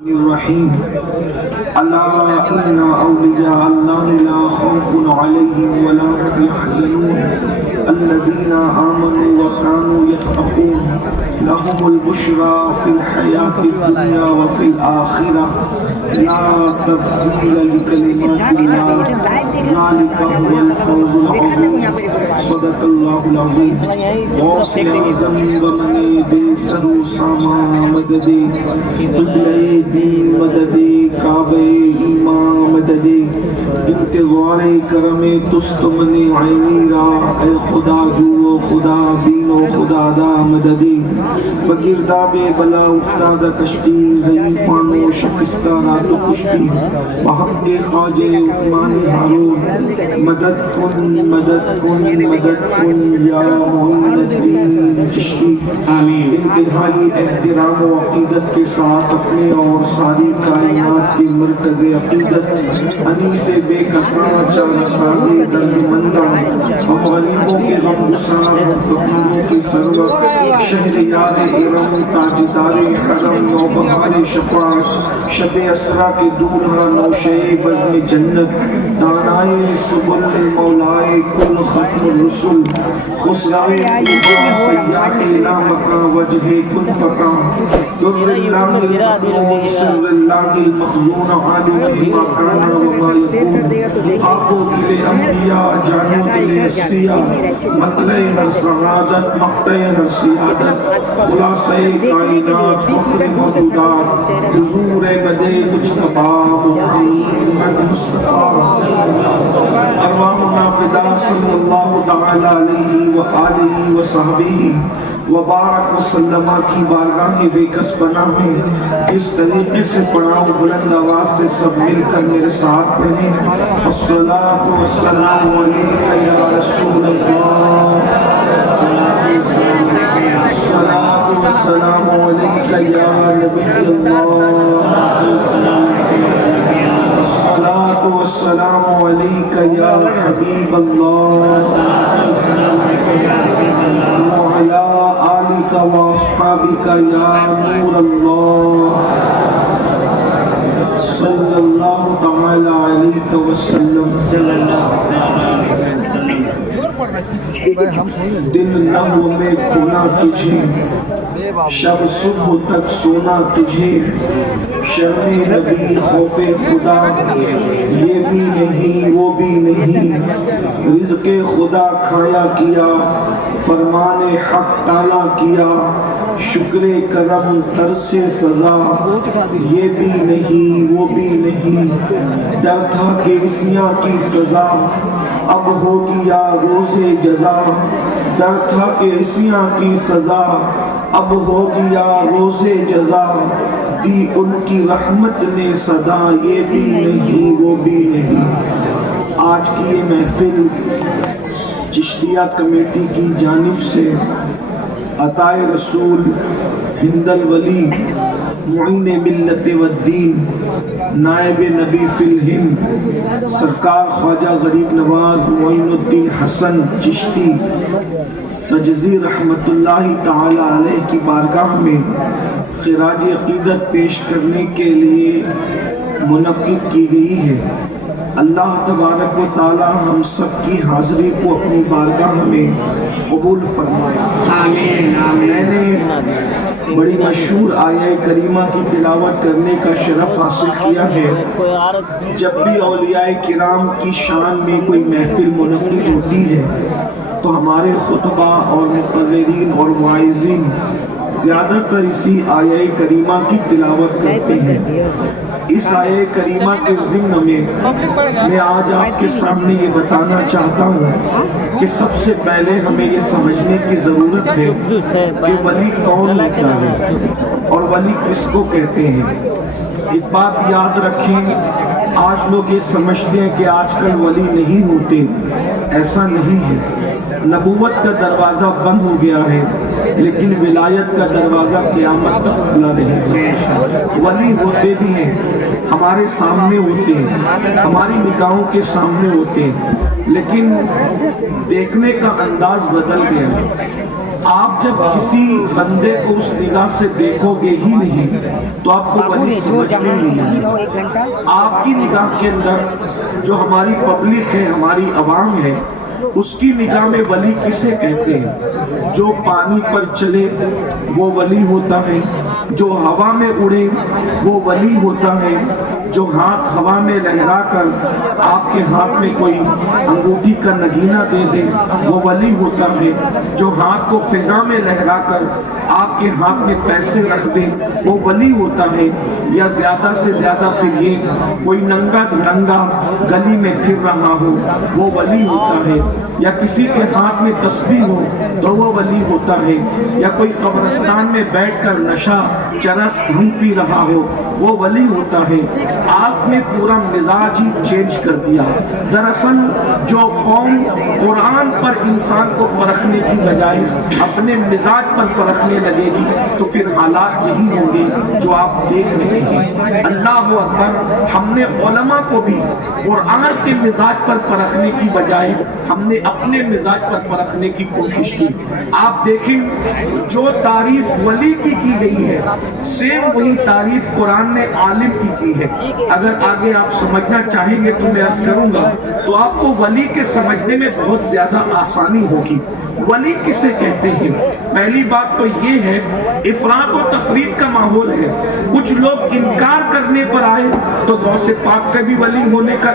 الرحیم الا ان اولیاء اللہ لا خوف علیہم ولا هم يحزنون الذین آمنوا وكانوا يتقون لهم البشرى في الحیاة الدنیا وفي الآخرة لا تبدیل لکلمات اللہ ذلك هو الفوز العظیم صدق اللہ العظیم غوث اعظم ومن بے سر و سامان مدد قبلہ دین مدد کعبہ ایمان مدد انتظار کرم تست من عینی را اے خدا جو خدا بین و خدا دا مدد بگرداب بلا افتاد کشتی ضعیفان و شکستہ رات و کشتی بحق خواجہ عثمان ہارون مدد کن مدد کن مدد کن یا معین الدین چشتی انتہائی احترام و عقیدت کے ساتھ اپنے اور ساری کائنات کے مرکز عقیدت انیس بے کساں چار سازی درد مندہ ہم غریبوں کے غم گسار ہم فقیروں کی سرور شہریار ارم تاجدار حرم نوبہار شفاعت شب اسرا کے دولہا نوشے بزم جنت دانائے سبل مولائے کل ختم الرسل خسرائے سیاح لامکہ وجہ کن فقا در اللہ المکنون سر اللہ المخزون عالم ما کانا وما یکون آب و دل انبیاء جانو دل اسفیاء مطلع نر سعادت مقتع نر سیادت خلاصہ کائنات فخر موجودات حضور بدے مجتبہ محمد مصطفیٰ ارواحنا فدا صلی اللہ تعالی علیہ وآلہ وصحبہ وبارک وسلم کی بارگاہ بے کس پناہ میں اس طریقے سے پڑھاؤں بلند آواز سے سب مل کر میرے ساتھ پڑھیں الصلاۃ والسلام علیکہ یا رسول اللہ الصلاۃ والسلام علیکہ یا نبی اللہ الصلاۃ والسلام علیکہ یا حبیب اللہ وعلی آلک واصحابک یا نور اللہ صلی اللہ تعالی علیہ وسلم دن نحو میں کھونا تجھے شب صبح تک سونا تجھے شرم نبی خوف خدا یہ بھی نہیں وہ بھی نہیں رزق خدا کھایا کیا فرمان حق تالا کیا شکر کرم ترس سزا یہ بھی نہیں وہ بھی نہیں ڈر تھا کہ عصیاں کی سزا اب ہوگی یا روز جزا ڈر تھا کہ عصیاں کی سزا اب ہوگی یا روز جزا دی ان کی رحمت نے صدا یہ بھی نہیں وہ بھی نہیں آج کی یہ محفل چشتیہ کمیٹی کی جانب سے عطائے رسول ہند الولی معین ملت والدین نائب نبی فی الہند سرکار خواجہ غریب نواز معین الدین حسن چشتی سجزی رحمت اللہ تعالی علیہ کی بارگاہ میں خراج عقیدت پیش کرنے کے لیے منعقد کی گئی ہے اللہ تبارک و تعالی ہم سب کی حاضری کو اپنی بارگاہ میں قبول فرمائے آمین میں نے بڑی مشہور آیہ کریمہ کی تلاوت کرنے کا شرف حاصل کیا ہے جب بھی اولیاء کرام کی شان میں کوئی محفل منعقد ہوتی ہے تو ہمارے خطبہ اور مقررین اور واعظین زیادہ تر اسی آیہ کریمہ کی تلاوت کرتے ہیں اس آیہ کریمہ کے ضمن میں آج آپ کے سامنے یہ بتانا چاہتا ہوں کہ سب سے پہلے ہمیں یہ سمجھنے کی ضرورت ہے کہ ولی کون ہوتا ہے اور ولی کس کو کہتے ہیں ایک بات یاد رکھیں آج لوگ یہ سمجھتے ہیں کہ آج کل ولی نہیں ہوتے ایسا نہیں ہے نبوت کا دروازہ بند ہو گیا ہے لیکن ولایت کا دروازہ قیامت تک کھلا رہے گا ولی ہوتے بھی ہیں ہمارے سامنے ہوتے ہیں ہماری نگاہوں کے سامنے ہوتے ہیں لیکن دیکھنے کا انداز بدل گیا آپ جب کسی بندے کو اس نگاہ سے دیکھو گے ہی نہیں تو آپ کو ولی سمجھ نہیں آئے. آپ کی نگاہ کے اندر جو ہماری پبلک ہے، ہماری عوام ہے، اس کی نگاہ میں ولی کسے کہتے ہیں؟ جو پانی پر چلے وہ ولی ہوتا ہے، جو ہوا میں اڑے وہ ولی ہوتا ہے، جو ہاتھ ہوا میں لہرا کر آپ کے ہاتھ میں کوئی انگوٹھی کا نگینہ دے دے وہ ولی ہوتا ہے، جو ہاتھ کو فضا میں لہرا کر آپ کے ہاتھ میں پیسے رکھ دے وہ ولی ہوتا ہے، یا زیادہ سے زیادہ پھر یہ کوئی ننگا دھڑنگا گلی میں پھر رہا ہو وہ ولی ہوتا ہے، یا کسی کے ہاتھ میں تسبیح ہو تو وہ ولی ہوتا ہے، یا کوئی قبرستان میں بیٹھ کر نشہ چرس بھنگ پی رہا ہو وہ ولی ہوتا ہے. آپ نے پورا مزاج ہی چینج کر دیا. دراصل جو قوم قرآن پر انسان کو پرکھنے کی بجائے اپنے مزاج پر پرکھنے لگے گی تو پھر حالات یہی ہوں گے جو آپ دیکھ رہے ہیں. اللہ اکبر. ہم نے علماء کو بھی قرآن کے مزاج پر پرکھنے کی بجائے ہم نے اپنے مزاج پر پرکھنے کی کوشش کی. آپ دیکھیں جو تعریف ولی کی گئی ہے سیم وہی تعریف قرآن نے عالم کی ہے. اگر آگے آپ سمجھنا چاہیں گے تو میں عرض کروں گا تو آپ کو ولی کے سمجھنے میں بہت زیادہ آسانی ہوگی. ولی کسے کہتے ہیں؟ پہلی بات تو یہ ہے افراط و تفریط کا ماحول ہے. کچھ لوگ انکار کرنے پر آئے تو غوث پاک کے بھی ولی ہونے کا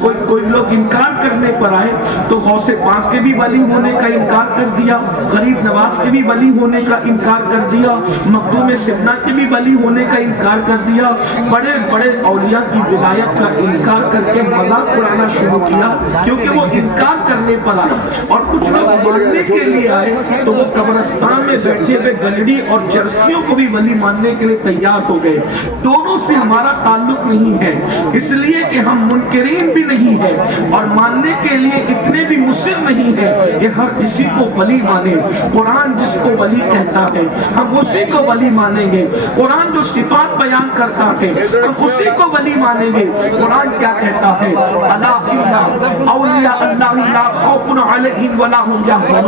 کوئی لوگ انکار کرنے پر آئے تو غوث پاک کے بھی ولی ہونے کا انکار کر دیا، غریب نواز کے بھی ولی ہونے کا انکار کر دیا، مخدوم سمنا کے بھی ولی ہونے کا انکار کر دیا، بڑے بڑے اولیاء کی ولایت کا انکار کر کے مذاق اڑانا شروع کیا کیونکہ وہ انکار کرنے پر آئے. اور کچھ لوگ ماننے کے لیے آئے تو وہ قبرستان میں بیٹھے ہوئے گلڑی اور جرسیوں کو بھی ولی ماننے کے لیے تیار ہو گئے. دونوں سے ہمارا تعلق نہیں ہے، اس لیے کہ ہم منکرین بھی نہیں ہے اور ماننے کے لیے اتنے بھی مصر نہیں ہے کہ ہر کسی کو ولی مانے. قرآن جس کو ولی کہتا ہے ہم اسی کو ولی مانیں گے. قرآن جو صفات بیان کرتا ہے ہم اسی کو ولی مانیں گے. قرآن کیا کہتا ہے؟ الا ان اولیاء اللہ لا خوف علیہم ولا هم یحزنون.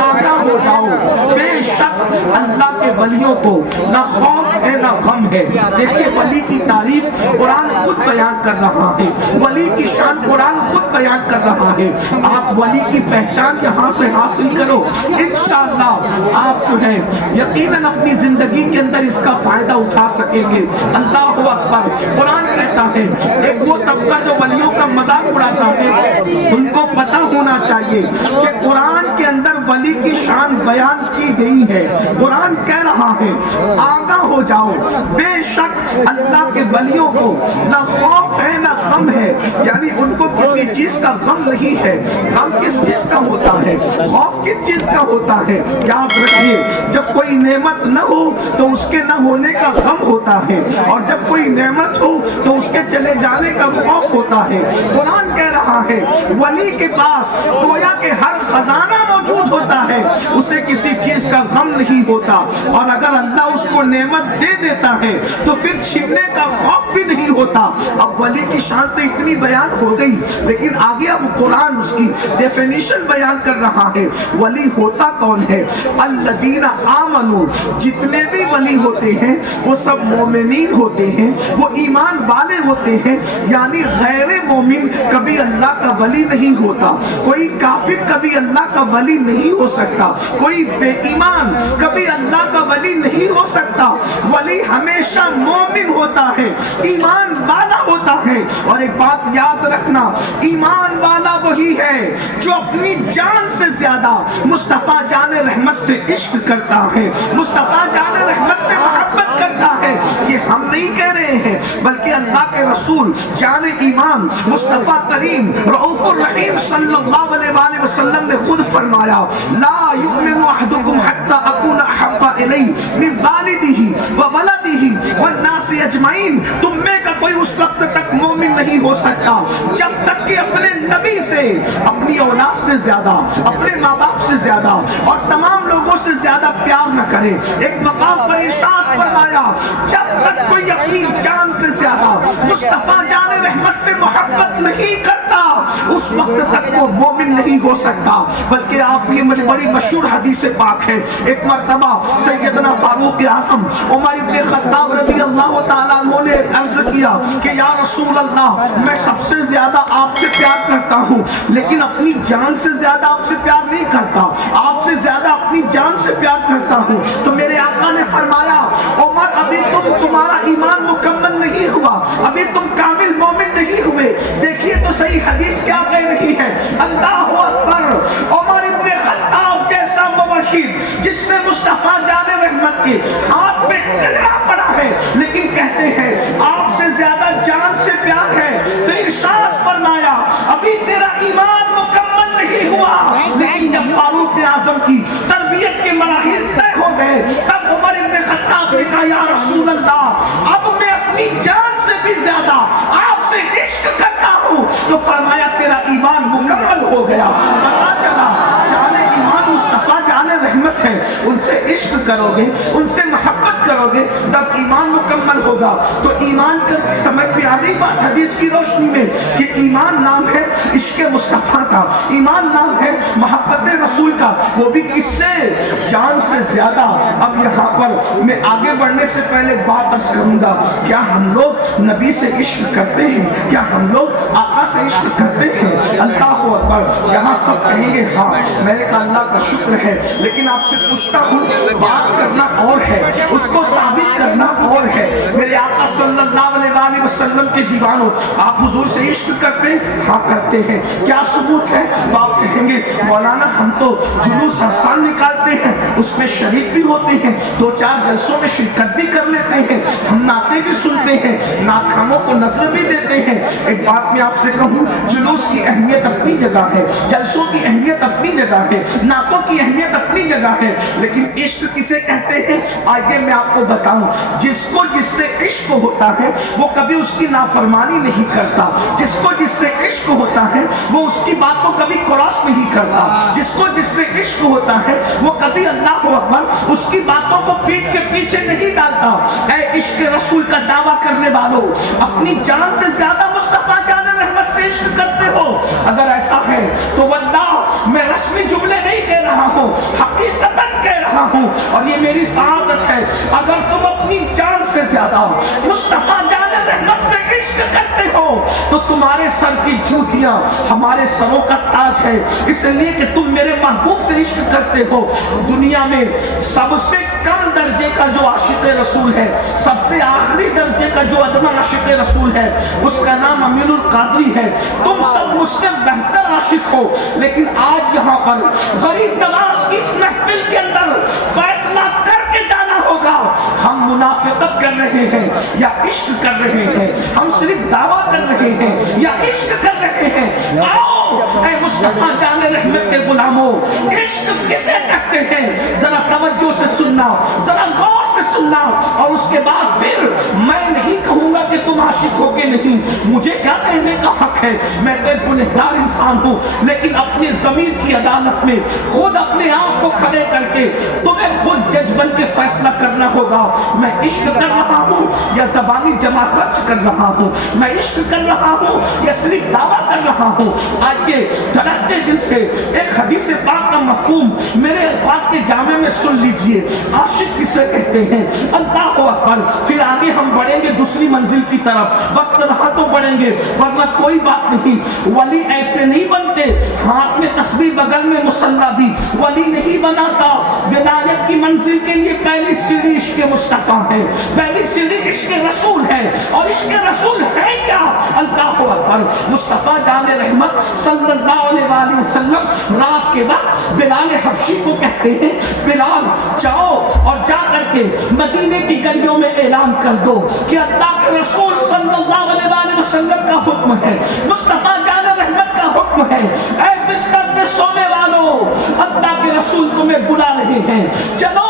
آگاہ ہو جاؤ بے شک اللہ کے ولیوں کو نہ خوف ہے نہ غم ہے. دیکھیں ولی کی تعریف قرآن خود بیان کر رہا ہے، ولی کی شان قرآن خود بیان کر رہا ہے. آپ ولی کی پہچان یہاں سے حاصل کرو، انشاءاللہ آپ جو ہے یقیناً اپنی زندگی کے اندر اس کا فائدہ اٹھا سکیں گے. اللہ اکبر. قرآن کہتا ہے ایک وہ طبقہ جو ولیوں کا مذاق اڑاتا ہے ان کو پتہ ہونا چاہیے کہ قرآن کے اندر ولی کی شان بیان کی گئی ہے. قرآن کہہ رہا ہے آگاہ ہو جاؤ بے شک اللہ کے ولیوں کو نہ خوف ہے نہ غم ہے، یعنی ان کو کسی چیز کا غم نہیں ہے. غم کس چیز کا ہوتا ہے؟ خوف کس چیز کا ہوتا ہے؟ یاد رکھیے جب کوئی نعمت نہ ہو تو اس کے نہ ہونے کا غم ہوتا ہے، اور جب کوئی نعمت ہو تو اس کے چلے جانے کا خوف ہوتا ہے. قرآن کہہ رہا ہے ولی کے پاس گویا کہ ہر خزانہ موجود ہوتا ہے، اسے کسی چیز کا غم نہیں ہوتا، اور اگر اللہ اس کو نعمت دے دیتا ہے تو پھر چھیننے کا خوف بھی نہیں ہوتا. اب ولی کی شان تو اتنی بیان ہو گئی لیکن آگے اب قرآن اس کی ڈیفینیشن بیان کر رہا ہے. ولی ہوتا کون ہے؟ الذین آمنوا. جتنے بھی ولی ہوتے ہیں وہ سب مومنین ہوتے ہیں، وہ ایمان والے ہوتے ہیں. یعنی غیر مومن کبھی اللہ کا ولی نہیں ہوتا، کوئی کافر کبھی اللہ کا ولی نہیں ہو سکتا، کوئی بے ایمان کبھی اللہ کا ولی نہیں ہو سکتا. ولی ہمیشہ مومن ہوتا ہے، ایمان والا ہوتا ہے. اور ایک بات یاد رکھنا، ایمان والا وہی ہے جو اپنی جان سے زیادہ مصطفیٰ جان رحمت سے عشق کرتا ہے، مصطفیٰ جان رحمت سے محبت کرتا ہے. یہ ہم نہیں کہہ رہے ہیں بلکہ اللہ کے رسول جان ایمان مصطفیٰ کریم رؤوف الرحیم صلی اللہ علیہ وآلہ وسلم نے خود فرمایا لا یؤمن احدکم حتی اکون احب الی من والدہ وولدہ والناس اجمعین. تم میں کا کوئی اس وقت تک مومن نہیں ہو سکتا جب تک کہ اپنے نبی سے، اپنی اولاد سے زیادہ، اپنے ماں باپ سے زیادہ اور تمام لوگوں سے زیادہ پیار نہ کرے. ایک مقام پر ارشاد فرمایا جب تک کوئی اپنی جان سے زیادہ مصطفیٰ جان رحمت سے محبت نہیں کرتا اس وقت تک وہ مومن نہیں ہو سکتا. بلکہ آپ یہ بڑی مشہور حدیث پاک ہے. ایک مرتبہ سیدنا فاروق اعظم عمر ابن خطاب رضی اللہ تعالیٰ عنہ نے عرض کیا کہ یا رسول اللہ میں سب سے زیادہ آپ سے پیار کرتا ہوں لیکن اپنی جان سے زیادہ آپ سے پیار نہیں کرتا, آپ سے زیادہ اپنی جان سے پیار کرتا ہوں. تو میرے آقا نے فرمایا عمر ابھی تمہارا ایمان مکمل نہیں ہوا, ابھی تم کامل مومن نہیں ہوئے. دیکھیے تو صحیح حدیث کیا کہہ رہی ہے. اللہ اکبر. عمر ابن خطاب جیسا موحد جس نے مصطفیٰ جان رحمت کے ہاتھ میں کلمہ پڑا ہے لیکن کہتے ہیں آپ سے زیادہ جان سے پیار ہے, تو ارشاد فرمایا ابھی تیرا ایمان مکمل نہیں ہوا. لیکن جب فاروق اعظم کی تربیت کے مراحل طے ہو گئے تب عمر ابن خطاب نے کہا یا رسول اللہ اب میں اپنی جان سے بھی زیادہ آپ سے عشق کرتا ہوں. تو فرمایا تیرا ایمان مکمل ہو گیا. پتا چلا جانے ایمان مصطفیٰ جانے رحمت ہے, ان سے عشق کرو گے, ان سے محبت کرو گے تب ایمان مکمل ہوگا. تو ایمان کا سمجھ میں آ گئی بات حدیث کی روشنی میں کہ ایمان نام ہے عشق مصطفیٰ کا, ایمان نام ہے محبت رسول کا, وہ بھی کس سے؟ جان سے زیادہ. اب یہاں پر میں آگے بڑھنے سے پہلے ایک بات عرض کروں گا, کیا ہم لوگ نبی سے عشق کرتے ہیں؟ کیا ہم لوگ آقا سے عشق کرتے ہیں؟ اللہ اکبر. یہاں سب کہیں گے ہاں. میں نے کہا اللہ کا شکر ہے, لیکن آپ سے پوچھتا ہوں بات کرنا اور ہے, اس کو ثابت کرنا اور ہے. میرے آقا صلی اللہ علیہ وآلہ وسلم کے دیوانوں آپ حضور سے عشق کرتے ہیں؟ ہاں کرتے ہیں. کیا ثبوت ہے؟ آپ کہیں گے مولانا ہم تو جلوس ہر سال نکالتے ہیں, اس میں شریک بھی ہوتے ہیں, 2-4 جلسوں میں شرکت بھی کر لیتے ہیں, ہم نعتیں بھی سنتے ہیں, نعت خانوں کو نظر بھی دیتے ہیں. ایک بات میں آپ سے کہوں, جلوس کی اہمیت اپنی جگہ ہے, جلسوں کی اہمیت اپنی جگہ ہے, نعتوں کی اہمیت اپنی جگہ ہے, لیکن عشق کسے کہتے ہیں آگے میں آپ کو بتاؤں. جس کو جس سے عشق ہوتا ہے وہ کبھی اس کی نافرمانی نہیں کرتا, جس کو جس سے عشق ہوتا ہے وہ اس کی بات کو کبھی کراس نہیں کرتا, جس کو جس سے عشق ہوتا ہے وہ کبھی اللہ اکبر اس کی باتوں کو پیٹ کے پیچھے نہیں ڈالتا. اے عشق رسول کا دعویٰ کرنے والوں, اپنی جان سے زیادہ مصطفیٰ جان رحمت سے عشق کرتے ہو؟ اگر ایسا ہے تو واللہ میں رسمی جملے نہیں کہہ رہا ہوں, حقیقتاً کہہ رہا ہوں, اور یہ میری سعادت ہے. اگر تم اپنی جان سے زیادہ مصطفیٰ جان رحمت سے عشق کرتے ہو تو تمہارے سر کی جوتیاں ہمارے سروں کا تاج ہے, اس لیے کہ تم میرے محبوب سے عشق کرتے ہو. دنیا میں سب سے کم درجے کا جو عاشق رسول ہے, سب سے آخری درجے کا جو ادنا عاشق رسول ہے, اس کا نام امین القادری ہے. تم سب مجھ سے بہتر عاشق ہو, لیکن آج یہاں پر غریب نواز کی اس محفل کے اندر فیصلہ کر کے جانا ہوگا ہم منافقت کر رہے ہیں یا عشق کر رہے ہیں, ہم صرف دعویٰ کر رہے ہیں یا عشق کر رہے ہیں. آؤ اے مصطفیٰ جان رحمت کے غلاموں, عشق کسے کہتے ہیں ذرا توجہ سے سننا, ذرا غور سے سننا, اور اس کے بعد پھر میں نہیں کہوں گا کہ تم عاشق ہو کہ نہیں, مجھے کیا کہنے کا حق ہے, میں تو ایک گنہگار انسان ہوں, لیکن اپنے ضمیر کی عدالت میں خود اپنے آپ کو کھڑے کر کے تمہیں خود جج بن کے فیصلہ کرنا ہوگا. میں عشق کر رہا ہوں یا زبانی جمع خرچ کر رہا ہوں, میں عشق کر رہا ہوں یا صرف دعویٰ کر رہا ہوں. آئیے دھڑکتے دل سے ایک حدیث پاک کا مفہوم میرے الفاظ کے جامع میں سن لیجئے. عاشق کسے کہتے ہیں؟ اللہ اکبر. پھر آگے ہم بڑھیں گے دوسری منزل کی طرف, وقت رہا تو بڑھیں گے ورنہ کوئی بات نہیں. ولی ایسے نہیں بنتے, ہاتھ میں تسبیح بغل میں مصلی بھی ولی نہیں بناتا. ولایت کی منزل کے لیے پہلی سیڑھی عشق مصطفیٰ ہے, پہلی سیڑھی عشق رسول ہے, اور عشق رسول ہے کیا؟ اللہ اکبر. مصطفیٰ جان رحمت صلی اللہ علیہ وآلہ وسلم رات کے وقت بلال حبشی کو کہتے ہیں بلال جاؤ اور جا کر کے مدینے کی گلیوں میں اعلان کر دو کہ اللہ کے رسول صلی اللہ علیہ وآلہ وسلم کا حکم ہے, مصطفیٰ جان رحمت کا حکم ہے, اے بستر پہ سونے والوں اللہ کے رسول تمہیں بلا رہے ہیں, چلو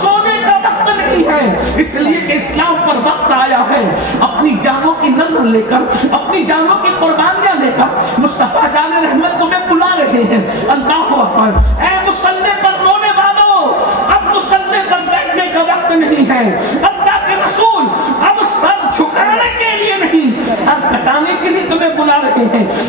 سونے کا وقت نہیں ہے. اس لیے کہ اسلام پر وقت آیا ہے اپنی جانوں کی نظر لے کر, اپنی جانوں کی قربانیاں لے کر مصطفیٰ جان رحمت تمہیں بلا رہے ہیں. اللہ اکبر. اے مصلی پر رونے والوں, اب مصلی پر بیٹھنے کا وقت نہیں ہے. اللہ کے رسول اب سر جھکانے کے لیے نہیں, سر کٹانے کے لیے تمہیں بلا رہے ہیں.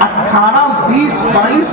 18 20, 22,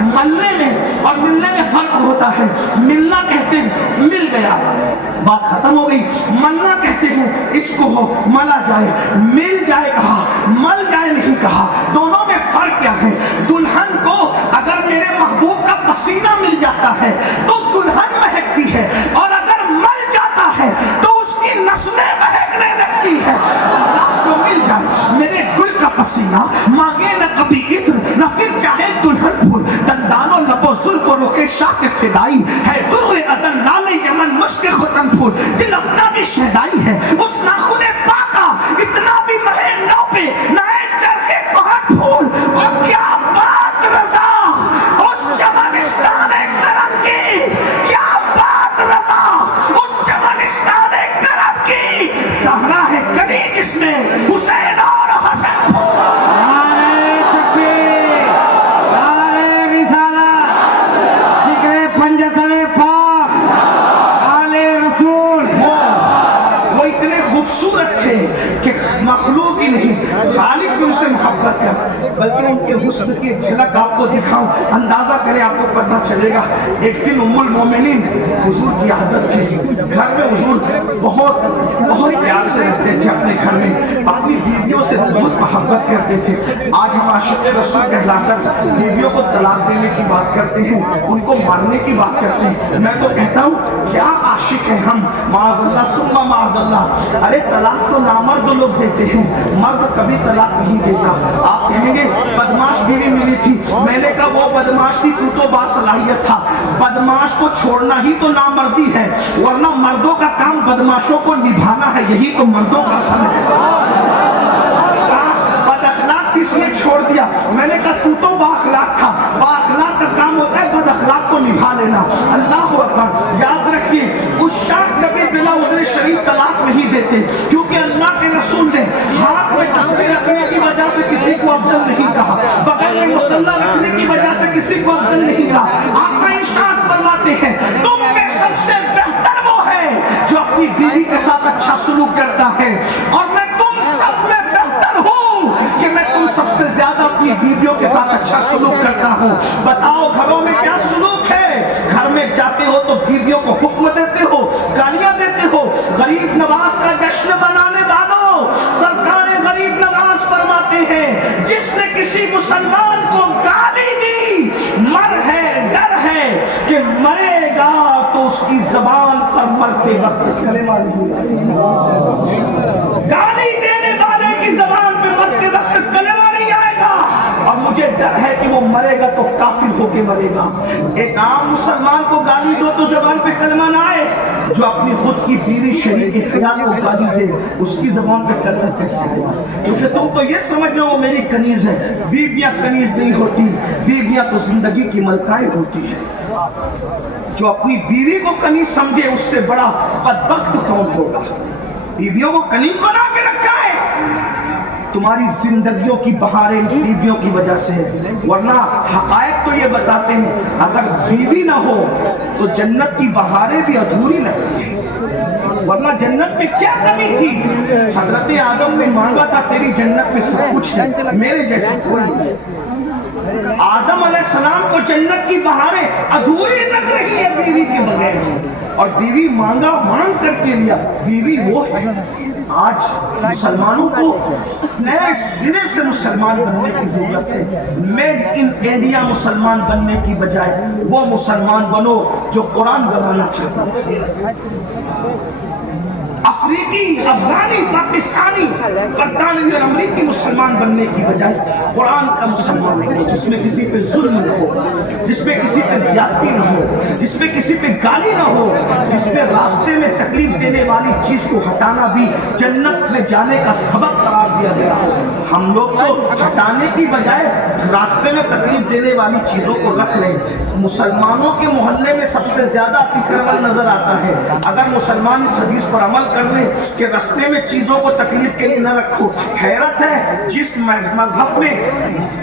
ملنے میں اور ملنے میں فرق ہوتا ہے. ملنا کہتے ہیں مل گیا, بات ختم ہو گئی. ملنا کہتے ہیں اس کو ہو ملا جائے, مل جائے کہا, مل جائے نہیں کہا. دونوں میں فرق کیا ہے؟ دلہن کو اگر میرے محبوب کا پسینہ مل جاتا ہے تو دلہن مہکتی ہے, اور اگر مل جاتا ہے تو اس کی نسلیں مہکنے لگتی ہے. جو مل جائے میرے گل کا پسینہ, مانگے نہ کبھی عطر نہ پھر چاہے دلہن پھول. دندان و لب و زلف و رخ شاہ کے فدائی ہے, در عدن لال یمن مشک ختن پھول. دل اپنا بھی شہدائی ہے اس ناخن پاکا, اتنا بھی مہے نو پہ نئے چرخے کوہن پھول. اور کیا بات رضا اس چمنستان کرم کی, کیا بات رضا اس چمنستان کرم کی. زہرا ہے کلی جس میں حسین اور حسن پھول. خوبصورت تھے کہ مخلوق ہی نہیں خالق بھی ان سے محبت کر, بلکہ ان کے حسن کی جھلک آپ کو دکھاؤں, اندازہ کریں آپ کو پتہ چلے گا. ایک دن ام المومنین, حضور کی عادت تھی گھر میں, حضور بہت بہت پیار سے رہتے تھے اپنے گھر میں, اپنی بیویوں سے بہت محبت کرتے تھے. آج ہم عاشق رسول کہلا کر بیویوں کو طلاق دینے کی بات کرتے ہیں, ان کو مارنے کی بات کرتے ہیں. میں تو کہتا ہوں کیا عاشق ہیں ہم, معاذ اللہ ثم معاذ اللہ. ارے طلاق تو نامرد لوگ دیتے ہیں, مرد کبھی طلاق نہیں دیتا. آپ کہیں گے بدماش بیوی ملی تھی, میں نے کہا وہ بدماش تھی, تو تو باصلاحیت تھا. بدماش کو چھوڑنا ہی تو نامردی ہے, ورنہ مردوں کا کام بدماشوں کو نبھانا ہے, یہی تو مردوں کا فن ہے. بد اخلاق کس نے چھوڑ دیا؟ میں نے کہا تو تو با اخلاق تھا. با اخلاق کا کام ہوتا ہے بد اخلاق کو نبھا لینا. اللہ اکبر. یاد رکھیے اس شاہ کبھی بلا عذر شریف طلاق نہیں دیتے, کیونکہ اللہ کے رسول نے ہاتھ میں تسبیح رکھنے کی وجہ سے کسی کو افضل نہیں کہا, بغل میں مصلی رکھنے کی وجہ سے کسی کو افضل نہیں کہا. آپ کا ارشاد فرماتے ہیں تم میں سب سے بہتر وہ ہے جو اپنی بیوی کے ساتھ اچھا سلوک کرتا ہے, اور میں تم سب میں بہتر ہوں کہ میں تم سب سے زیادہ اپنی بیویوں کے ساتھ اچھا سلوک کرتا ہوں. بتاؤ گھروں میں کیا سلوک ہے؟ گھر میں جاتے ہو تو بیویوں کو حکم دیتے ہو, گالیاں دیتے ہو. غریب نواز کا جشن منانے والوں, سرکار غریب نواز فرماتے ہیں جس نے کسی مسلمان کو گالی دی مر ہے, ڈر ہے کہ مرے گا تو اس کی زبان پر مرتے وقت کلمہ نہیں آئے گا. گالی دینے والے کی زبان پہ مرتے وقت کلمہ نہیں آئے گا, اور مجھے ڈر ہے کہ وہ مرے گا تو کافر ہو کے مرے گا. ایک عام مسلمان کو گالی دو تو زبان پہ کلمہ نہ آئے, جو اپنی خود کی بیوی شریک اختیار کو گالی دے اس کی زبان پہ کلمہ کیسے آئے گا؟ کیونکہ تم تو یہ سمجھ رہے ہو میری کنیز ہے. بیویاں کنیز نہیں ہوتی, بیویاں تو زندگی کی ملکائیں ہوتی ہیں. جو اپنی بیوی کو کنیز سمجھے اس سے بڑا بدبخت کون ہوگا؟ بیویوں کو کنیز بنا کے رکھا ہے. تمہاری زندگیوں کی بہاریں بیویوں کی وجہ سے ہے, ورنہ حقائق تو یہ بتاتے ہیں اگر بیوی نہ ہو تو جنت کی بہاریں بھی ادھوری لگتی ہیں. ورنہ جنت میں کیا کمی تھی؟ حضرت آدم نے مانگا تھا تیری جنت میں سب کچھ ہے, میرے جیسے کوئی نہیں. آدم علیہ السلام کو جنت کی بہاریں ادھوری لگ رہی ہے بیوی کے بغیر, اور بیوی مانگا مانگ کر کے لیا. بیوی وہ ہے. آج مسلمانوں کو نئے سرے سے مسلمان بننے کی ضرورت ہے. میڈ ان انڈیا مسلمان بننے کی بجائے وہ مسلمان بنو جو قرآن بنانا چاہتا ہے. افریقی, افغانی, پاکستانی, برطانوی اور امریکی مسلمان بننے کی بجائے قرآن کا مسلمان بنو, جس میں کسی پہ ظلم نہ ہو, جس پہ کسی پہ زیادتی نہ ہو, جس پہ کسی پہ گالی نہ ہو, جس پہ راستے میں تکلیف دینے والی چیز کو ہٹانا بھی جنت میں جانے کا سبب قرار دیا گیا ہو. ہم لوگ تو ہٹانے کی بجائے راستے میں تکلیف دینے والی چیزوں کو رکھ لیں. مسلمانوں کے محلے میں سب سے زیادہ فکر مند نظر آتا ہے. اگر مسلمان اس حدیث پر عمل کر لیں کہ رستے میں چیزوں کو تکلیف کے لیے نہ رکھو. حیرت ہے جس مذہب میں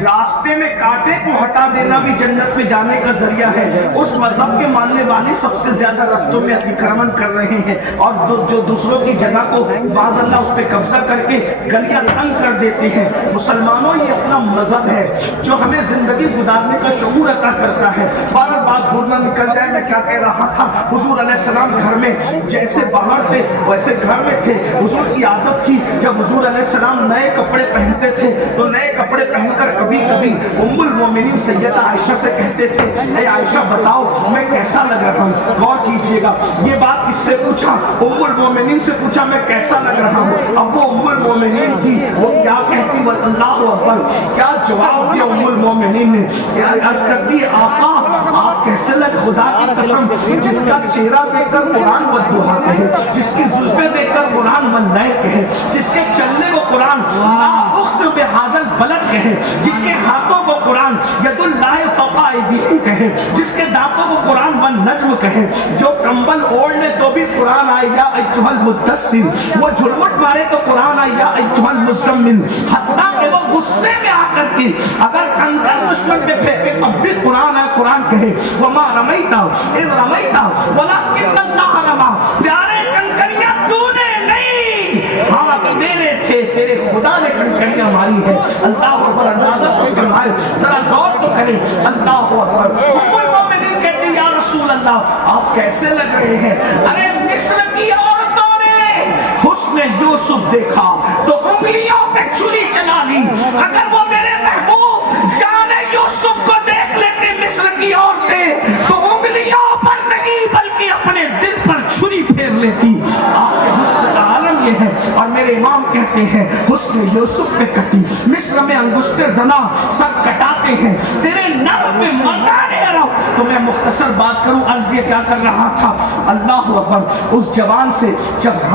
راستے میں کانٹے کو ہٹا دینا بھی جنت میں جانے کا ذریعہ ہے، اس مذہب کے ماننے والے سب سے زیادہ رستوں میں اتکرمن کر رہے ہیں، اور جو دوسروں کی جگہ کو باز اللہ اس پہ قبضہ کر کے گلیاں تنگ کر دیتے ہیں. مسلمانوں یہ اپنا مذہب ہے جو ہمیں زندگی گزارنے کا شعور عطا کرتا ہے. بار بات دور نہ نکل جائے، میں کیا کہہ رہا تھا. حضور علیہ السلام گھر میں جیسے باہر تھے ویسے گھر میں تھے. حضور کی عادت تھی جب حضور علیہ السلام نئے کپڑے پہنتے تھے تو نئے کپڑے پہن کر کبھی کبھی ام المومنین سیدہ عائشہ سے کہتے تھے اے عائشہ بتاؤ میں کیسا لگ رہا ہوں. غور کیجئے گا یہ بات کس سے پوچھا؟ ام المومنین سے پوچھا میں کیسا لگ رہا ہوں. اب وہ ام المومنین تھی، وہ کیا کہتی واللہ اکبر، کیا جواب دیا ام المومنین نے. عرض کرتی آقا آپ کیسے لگ، خدا کی قسم جس کا چہرہ دیکھ کر قرآن والدہا کہے، جس کی زلفیں دیکھ کر قرآن واللیل کہے، جس کے چلنے کو قرآن لا اقسم بہذا البلد کہے، جن کے ہاتھوں کو قرآن ید اللہ فوق ایدیہم کہے، جس کے دانتوں کو قرآن والنجم کہے، جو کمبل اوڑھنے تو بھی قرآن آئے یا ایھا المدثر، وہ جھرمٹ مارے تو قرآن آئے یا ایھا المزمل، حتیٰ کہ وہ غصے میں آ کر کے اگر کنکر دشمن پہ پھینکے تب بھی قرآن آئے قرآن کہے وما رمیتا اذ رمیتا ولکن اللہ رما. پیارے کنکریاں تو نے نہیں، ہاں تیرے تھے، تیرے خدا نے کنکریاں ماری ہے. اللہ اکبر، اندازہ تو فرمائے، ذرا غور تو کریں. اللہ اکبر. ام المومنین کہتی یا رسول اللہ آپ کیسے لگ رہے ہیں. ارے مصر کی عورتوں نے حسن یوسف دیکھا تو انگلیوں پہ چھری چلا لی. اگر وہ میرے محبوب جان یوسف کو دیکھ لیتے مصر کی عورتیں تو انگلیوں پر نہیں بلکہ اپنے دل پر چھری پھیر لیتی. آپ کے حسن کا عالم یہ ہے. اور میرے امام کہتے ہیں حسن یوسف پہ کٹی مصر میں انگشت زنا سب کٹاتے ہیں، تیرے نام پہ منگانے رہو. تو میں مختصر بات کروں، عرض یہ کیا کر رہا تھا. اللہ اکبر. اس جوان سے جب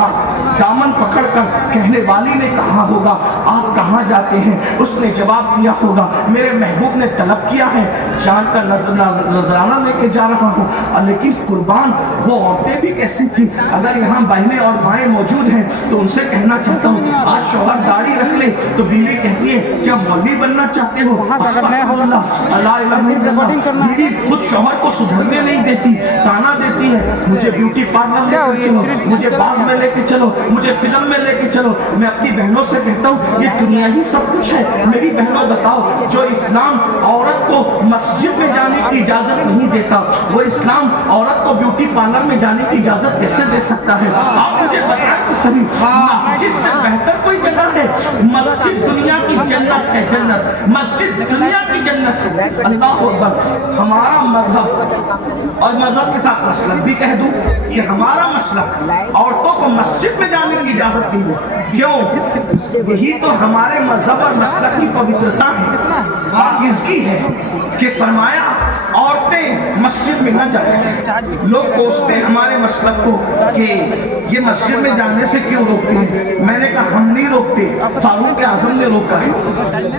دامن پکڑ کر کہنے والی نے کہا ہوگا آپ کہاں جاتے ہیں، اس نے جواب دیا ہوگا میرے محبوب نے طلب کیا ہے جان کا نذرانہ لے کے جا رہا ہوں. لیکن قربان وہ عورتیں بھی کیسی تھی. اگر یہاں بہنیں اور مائیں موجود ہیں تو ان سے کہنا چاہتا ہوں آج شوہر داڑھی رکھ لے تو بیوی کہتی ہے کیا مولوی بننا چاہتے ہو. استغفر اللہ، لا الہ الا اللہ. بیوی خود شوہر کو سدھرنے نہیں دیتی، تانا دیتی ہے مجھے بیوٹی پارلر لے کر چلو، مجھے باغ میں لے کے چلو، مجھے فلم میں لے کے چلو. میں اپنی بہنوں سے کہتا ہوں یہ دنیا ہی سب کچھ ہے. میری بہنوں بتاؤ جو اسلام عورت کو مسجد میں جانے کی اجازت نہیں دیتا وہ اسلام عورت کو بیوٹی پارلر میں جانے کی اجازت کیسے دے سکتا ہے. آپ مجھے بتائیں تو صحیح، مسجد سے بہتر کوئی جگہ ہے؟ مسجد دنیا کی جنت ہے، جنت مسجد دنیا کی جنت ہے. اللہ اکبر. ہمارا مذہب اور مذہب کے ساتھ مسلک بھی کہہ دوں کہ ہمارا مسلک عورتوں کو مسجد میں جانے کی اجازت نہیں ہے. کیوں؟ یہی تو ہمارے مذہب اور مسلک کی پوترتا ہے، پاکیزگی ہے کہ فرمایا عورتیں مسجد میں نہ جائیں. لوگ کوستے ہمارے مسلک کو کہ یہ مسجد میں جانے سے کیوں روکتے ہیں. میں نے کہا ہم نہیں روکتے، فاروق اعظم نے روکا ہے.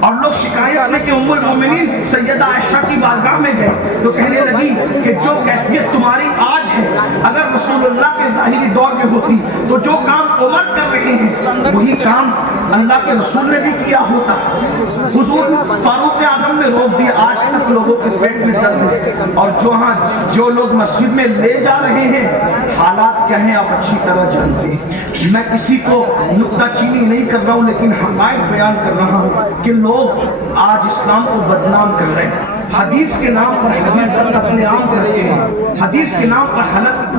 اور لوگ شکایت لے کے ام المومنین سیدہ عائشہ کی بارگاہ میں گئے تو کہنے لگی کہ جو کیفیت تمہاری آج ہے اگر رسول اللہ کے ظاہری دور میں ہوتی تو جو کام عمر کر رہے ہیں وہی کام اللہ کے رسول نے بھی کیا ہوتا. حضور فاروق اعظم نے روک دیا. آج تک لوگوں کے پیٹ میں درد ہے. اور جو لوگ مسجد میں لے جا رہے ہیں حالات کیا ہیں آپ اچھی طرح جانتے ہیں. میں کسی کو نکتہ چینی نہیں کر رہا ہوں لیکن حقائق بیان کر رہا ہوں کہ لوگ آج اسلام کو بدنام کر رہے ہیں. حدیث کے نام پر حدیث کا قتل عام کرتے ہیں، حدیث کے نام پر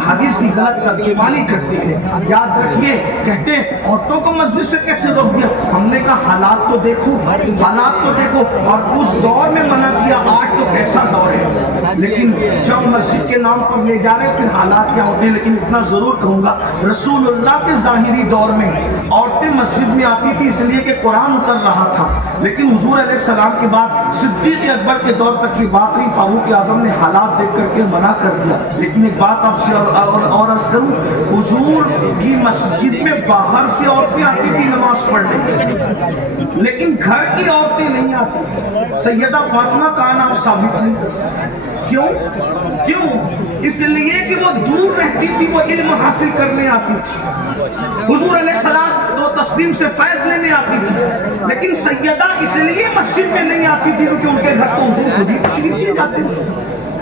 حدیث کی غلط ترجمانی کرتے ہیں. یاد رکھیے کہتے ہیں عورتوں کو مسجد سے کیسے روک دیا. ہم نے کہا حالات تو دیکھو، حالات تو دیکھو. اور اس دور میں منع کیا، آج تو کیسا دور ہے. لیکن جب مسجد کے نام پر لے جا رہے پھر حالات کیا ہوتے ہیں. لیکن اتنا ضرور کہوں گا رسول اللہ کے ظاہری دور میں عورتیں مسجد میں آتی تھی اس لیے کہ قرآن اتر رہا تھا. لیکن حضور علیہ السلام کے بعد صدیق اکبر کے دور تک کی بات رہی. فاروق اعظم نے حالات دیکھ کر کے منع کر دیا. لیکن ایک بات آپ سے اور عرض کروں، حضور کی مسجد میں باہر سے عورتیں آتی تھی نماز پڑھنے لیکن گھر کی عورتیں نہیں آتی. سیدہ فاطمہ کا نام ثابت نہیں کر سکتے. کیوں؟ کیوں؟ اس لیے کہ وہ دور رہتی تھی، وہ علم حاصل کرنے آتی تھی، حضور علیہ السلام تو تسلیم سے فیض لینے آتی تھی، لیکن سیدہ اس لیے مسجد میں نہیں آتی تھی کیونکہ ان کے گھر تو حضور خود ہی تشریف لے جاتے تھے۔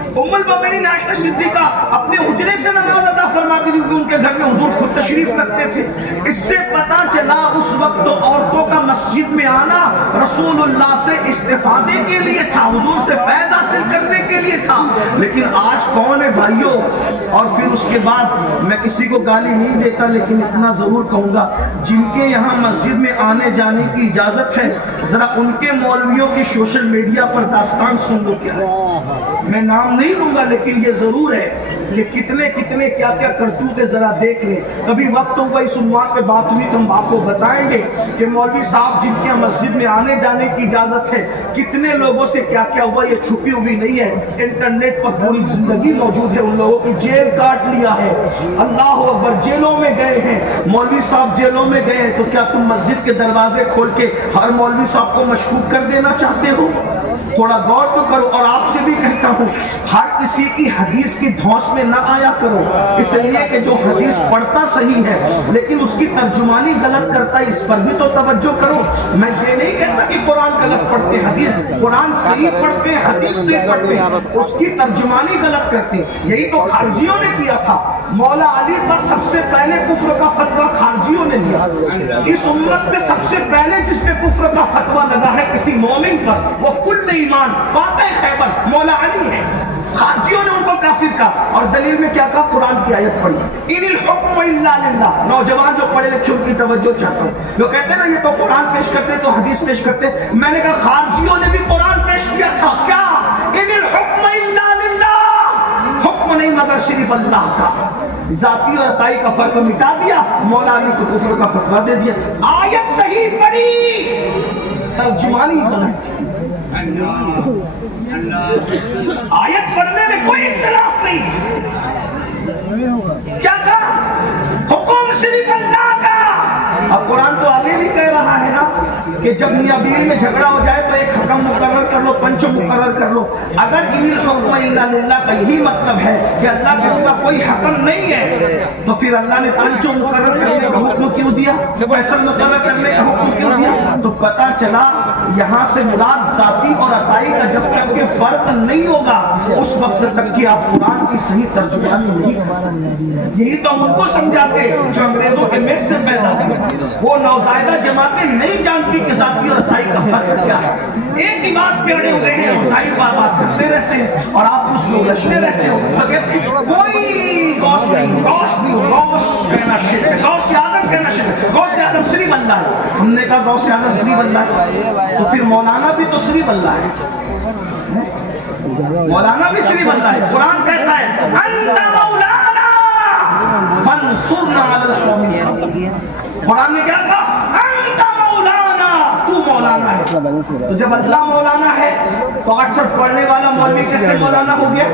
ام المؤمنین عائشہ صدیقہ اپنے حجرے سے نماز ادا فرماتی تھی کیونکہ ان کے گھر میں حضور خود تشریف رکھتے تھے۔ اس سے پتہ چلا اس وقت تو عورتوں کا مسجد میں آنا رسول اللہ سے استفادے کے لیے تھا، حضور سے فیض حاصل کرنے کے لیے تھا، لیکن آج کون ہے بھائیوں؟ اور پھر اس کے بعد میں کسی کو گالی نہیں دیتا لیکن اتنا ضرور کہوں گا، جن کے یہاں مسجد میں آنے جانے کی اجازت ہے ذرا ان کے مولویوں کی سوشل میڈیا پر داستان سن لو کیا ہے۔ میں نام نہیں لوں گا لیکن یہ ضرور ہے کہ کتنے کتنے کیا کیا کرتوتے ذرا دیکھ لیں۔ کبھی وقت ہوگا اس عنوان پہ بات ہوئی تو ہم آپ کو بتائیں گے کہ مولوی صاحب جن کے مسجد میں آنے جانے کی اجازت ہے کتنے لوگوں سے کیا کیا ہوا، یہ چھپی ہوئی نہیں ہے، انٹرنیٹ پر پوری زندگی موجود ہے۔ ان لوگوں کی جیل کاٹ لیا ہے، اللہ اکبر، جیلوں میں گئے ہیں مولوی صاحب، جیلوں میں گئے ہیں، تو کیا تم مسجد کے دروازے کھول کے ہر مولوی صاحب کو مشکوک کر دینا چاہتے ہو؟ تھوڑا غور تو کرو۔ اور آپ سے بھی کہتا ہوں ہر کسی کی حدیث کی دھوس میں نہ آیا کرو، اس لیے کہ جو حدیث پڑھتا صحیح ہے لیکن اس کی ترجمانی غلط کرتا ہے، اس پر بھی تو توجہ کرو۔ میں یہ نہیں کہتا کہ قرآن غلط پڑھتے، حدیث قرآن صحیح پڑھتے، حدیث صحیح پڑھتے، اس کی ترجمانی غلط کرتے۔ یہی تو خارجیوں نے کیا تھا، مولا علی پر سب سے پہلے کفر کا فتویٰ خارجیوں نے دیا۔ اس امت میں سب سے پہلے جس پہ کفر کا فتویٰ لگا ہے کسی مومن پر، وہ کل ایمان فاتح خیبر مولا علی ہے۔ خارجیوں نے ان کو کافر کہا اور دلیل میں کیا کہا؟ قرآن کی آیت پڑھی، ان الحکم الا للہ۔ نوجوان جو پڑھے لکھے ان کی توجہ چاہتا ہوں، جو کہتے ہیں نا یہ تو قرآن پیش کرتے تو حدیث پیش کرتے، میں نے کہا خارجیوں نے بھی قرآن پیش کیا تھا، کیا؟ ان الحکم الا للہ، حکم نہیں مگر صرف اللہ کا۔ ذاتی اور عطائی کا فرق مٹا دیا، مولا علی کو کفر کا فتویٰ دے دیا۔ آیت صحیح پڑھی، ترجمانی غلط۔ آیت پڑھنے میں کوئی اختلاف نہیں، کیا کہا؟ حکم صرف اللہ کا۔ اب قرآن تو آگے بھی کہہ رہا ہے نا کہ جب میاں بیوی میں جھگڑا ہو جائے تو ایک حکم مقرر کر لو، پنچ مقرر کر لو۔ اگر ان الحکم الا للہ کا یہی مطلب ہے کہ اللہ کے سوا کوئی حکم نہیں ہے تو پھر اللہ نے پنچ مقرر کرنے کا حکم کیوں دیا، فیصل مقرر کرنے کا حکم کیوں دیا؟ تو پتہ چلا یہاں سے مراد ذاتی اور عطائی کا جب تک کہ فرق نہیں ہوگا اس وقت تک کہ آپ قرآن کی صحیح ترجمانی نہیں کر سکتے۔ یہی تو ہم ان کو سمجھاتے جو انگریزوں کے میز سے پیدا ہوئے، وہ نوزائیدہ جماعتیں نہیں جانتی کہ ذاتی اور عطائی کا فرق کیا ہے۔ ایک ہی بات پہ اڑے ہوئے ہیں، عیسائی بات کرتے رہتے ہیں اور آپ اس میں الجھتے رہتے ہو، تو کہتے ہیں کوئی غوث نہیں، غوث نہیں، غوث کہنا شرک ہے، غوث اعظم کہنا شرک ہے، غوث اعظم صرف اللہ ہے۔ ہم نے کہا غوث اعظم صرف اللہ ہے تو پھر مولانا بھی تو صرف اللہ ہے، مولانا بھی صرف اللہ ہے۔ قرآن کہتا ہے انت مولانا فانصرنا علی القوم الکافرین۔ قرآن نے کیا کہا؟ انت مولانا، تو مولانا ہے۔ تو جب اللہ مولانا ہے تو 68 پڑھنے والا مولوی کیسے مولانا ہو گیا؟